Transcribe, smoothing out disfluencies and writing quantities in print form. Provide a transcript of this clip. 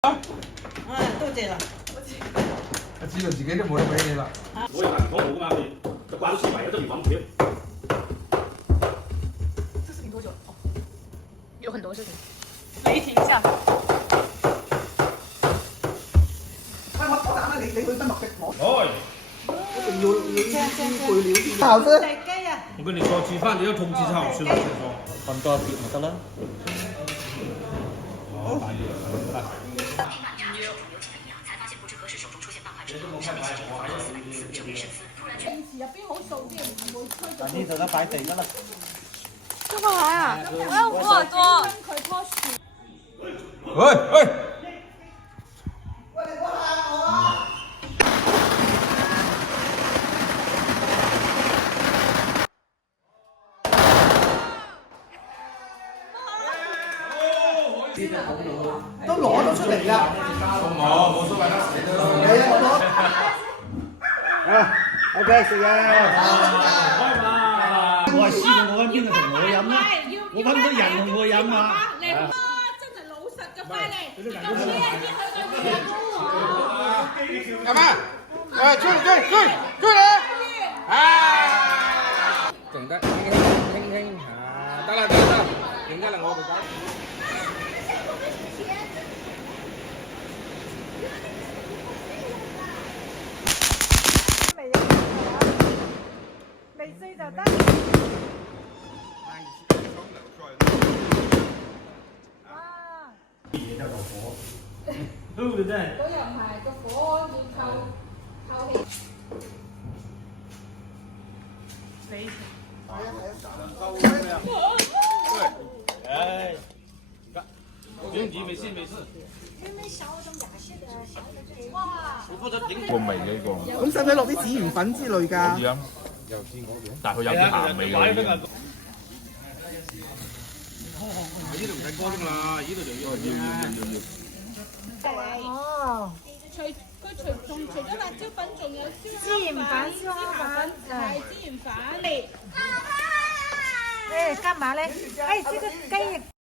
多謝啦。知道自己都冇得俾你啦。我有大米冇噶嘛，就掛到水埋，这里放不了。这视频多久了？哦，有很多视频。你停下。我打啦，你去登錄的我。哎，一定要配料先。好吃。雞啊！我跟你说，鸡饭你要通鸡才好吃的，我跟你说。放多一啲咪得啦。哦，大爷，来。呢度得擺地得啦。這個來啊！我要五耳朵。喂喂！都攞到出嚟啦。冇所謂啦，死得啦。係啊，我攞。啊 ，OK 食嘢。我係試過我揾邊個同我飲啦，我揾到人同我飲啊。你好真係老實嘅快嚟，咁呢一啲佢就幹嘛？追你！啊！整得輕啊！得啦，應該係我哋搞。未碎就得。對唔對？嗰又唔係個火要透氣。哎，不用急，沒事。因為小種牙齒嘅小嘅最哇。我負責整個味嘅呢個。咁使唔使落啲紫鹽粉之類㗎？飲，但係佢有啲鹹味嘅。呢度唔使乾啦，呢度就要。哦。除咗辣椒粉，仲有孜然粉、燒烤粉，係孜然粉。誒，幹嘛咧？誒，這個雞翼。